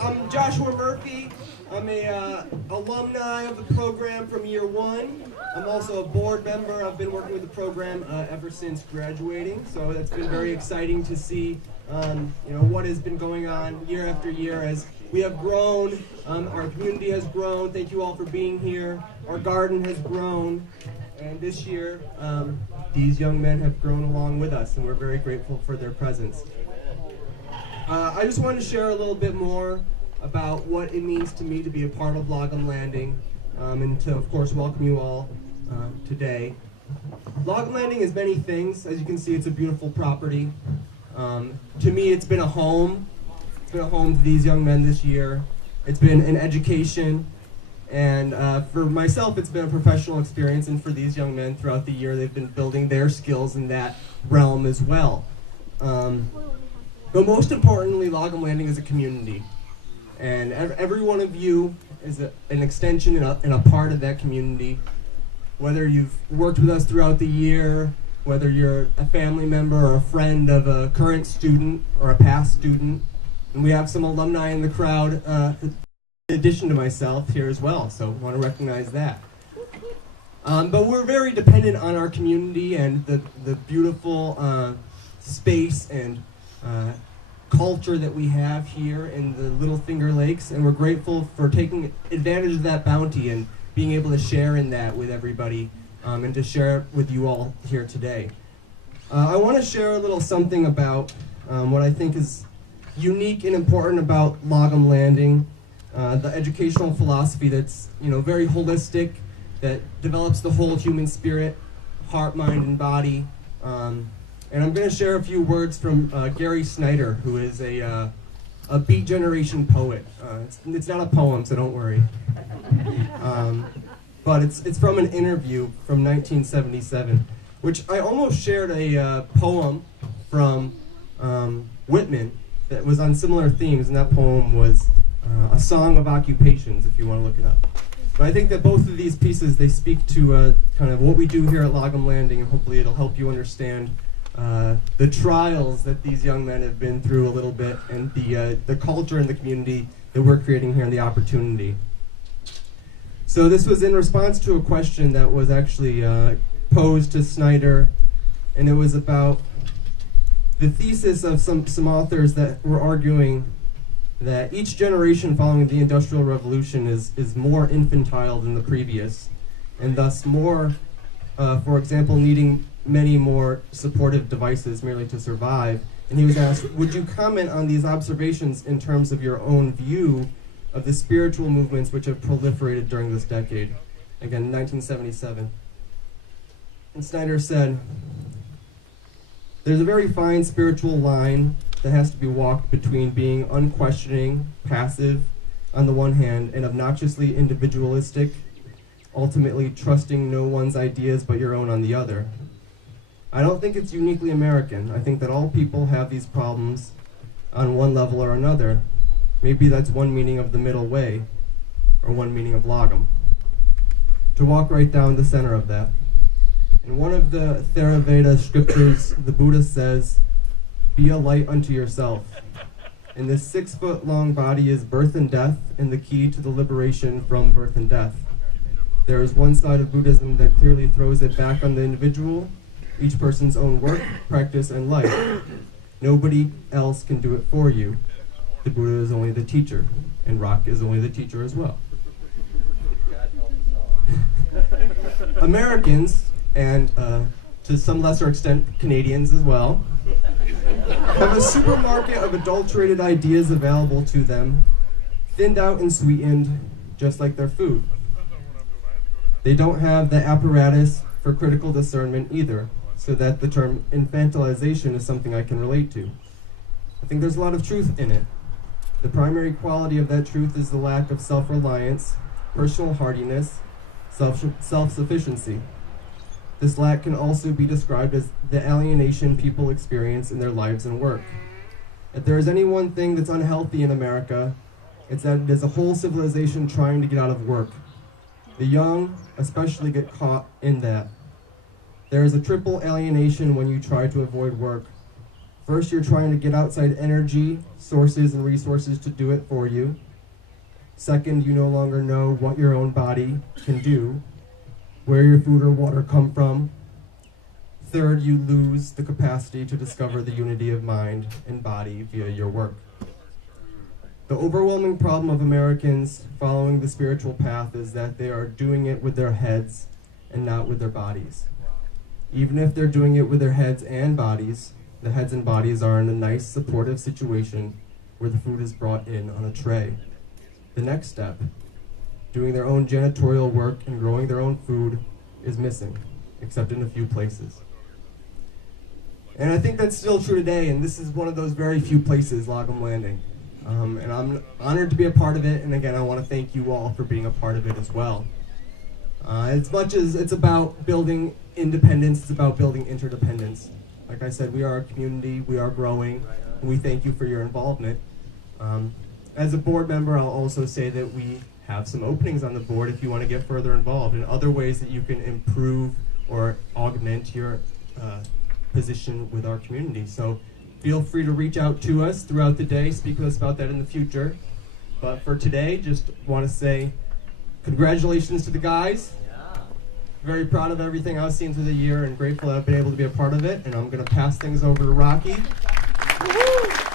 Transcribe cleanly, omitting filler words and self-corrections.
I'm Joshua Murphy. I'm a alumni of the program from year one. I'm also a board member. I've been working with the program ever since graduating, so it's been very exciting to see what has been going on year after year as we have grown. Our community has grown. Thank you all for being here. Our garden has grown, and this year these young men have grown along with us, and we're very grateful for their presence. I just wanted to share a little bit more about what it means to me to be a part of Lagom Landing, and to, of course, welcome you all today. Lagom Landing is many things. As you can see, it's a beautiful property. To me, it's been a home. It's been a home to these young men this year. It's been an education, and for myself, it's been a professional experience, and for these young men throughout the year, they've been building their skills in that realm as well. But most importantly, Lagom Landing is a community. And every one of you is an extension and a part of that community. Whether you've worked with us throughout the year, whether you're a family member or a friend of a current student or a past student. And we have some alumni in the crowd, in addition to myself here as well, so I want to recognize that. But we're very dependent on our community and the beautiful space and culture that we have here in the Little Finger Lakes, and we're grateful for taking advantage of that bounty and being able to share in that with everybody, and to share it with you all here today. I want to share a little something about what I think is unique and important about Lagom Landing, the educational philosophy that's very holistic, that develops the whole human spirit, heart, mind, and body. And I'm going to share a few words from Gary Snyder, who is a Beat Generation poet. It's not a poem, so don't worry. But it's from an interview from 1977, which I almost shared a poem from Whitman that was on similar themes, and that poem was A Song of Occupations, if you want to look it up. But I think that both of these pieces, they speak to kind of what we do here at Lagom Landing, and hopefully it'll help you understand the trials that these young men have been through a little bit, and the culture and the community that we're creating here and the opportunity. So this was in response to a question that was actually posed to Snyder, and it was about the thesis of some authors that were arguing that each generation following the Industrial Revolution is more infantile than the previous, and thus more, for example, needing many more supportive devices merely to survive. And he was asked, would you comment on these observations in terms of your own view of the spiritual movements which have proliferated during this decade? Again, 1977. And Snyder said, there's a very fine spiritual line that has to be walked between being unquestioning, passive, on the one hand, and obnoxiously individualistic, ultimately trusting no one's ideas but your own on the other. I don't think it's uniquely American. I think that all people have these problems on one level or another. Maybe that's one meaning of the middle way, or one meaning of Lagom. To walk right down the center of that. In one of the Theravada scriptures, the Buddha says, be a light unto yourself. And this 6-foot-long body is birth and death, and the key to the liberation from birth and death. There is one side of Buddhism that clearly throws it back on the individual, each person's own work, practice, and life. Nobody else can do it for you. The Buddha is only the teacher, and rock is only the teacher as well. Americans, and to some lesser extent Canadians as well, have a supermarket of adulterated ideas available to them, thinned out and sweetened, just like their food. They don't have the apparatus for critical discernment either, so that the term infantilization is something I can relate to. I think there's a lot of truth in it. The primary quality of that truth is the lack of self-reliance, personal hardiness, self-sufficiency. This lack can also be described as the alienation people experience in their lives and work. If there is any one thing that's unhealthy in America, it's that it is a whole civilization trying to get out of work. The young especially get caught in that. There is a triple alienation when you try to avoid work. First, you're trying to get outside energy, sources, and resources to do it for you. Second, you no longer know what your own body can do, where your food or water come from. Third, you lose the capacity to discover the unity of mind and body via your work. The overwhelming problem of Americans following the spiritual path is that they are doing it with their heads and not with their bodies. Even if they're doing it with their heads and bodies, the heads and bodies are in a nice, supportive situation where the food is brought in on a tray. The next step, doing their own janitorial work and growing their own food, is missing, except in a few places. And I think that's still true today, and this is one of those very few places, Lagom Landing. And I'm honored to be a part of it, and again, I want to thank you all for being a part of it as well. As much as it's about building independence, it's about building interdependence. Like I said, we are a community, we are growing, and we thank you for your involvement. As a board member, I'll also say that we have some openings on the board if you want to get further involved, and other ways that you can improve or augment your position with our community. So feel free to reach out to us throughout the day, speak with us about that in the future. But for today, just want to say congratulations to the guys. Very proud of everything I've seen through the year and grateful that I've been able to be a part of it. And I'm going to pass things over to Rocky. Woo-hoo!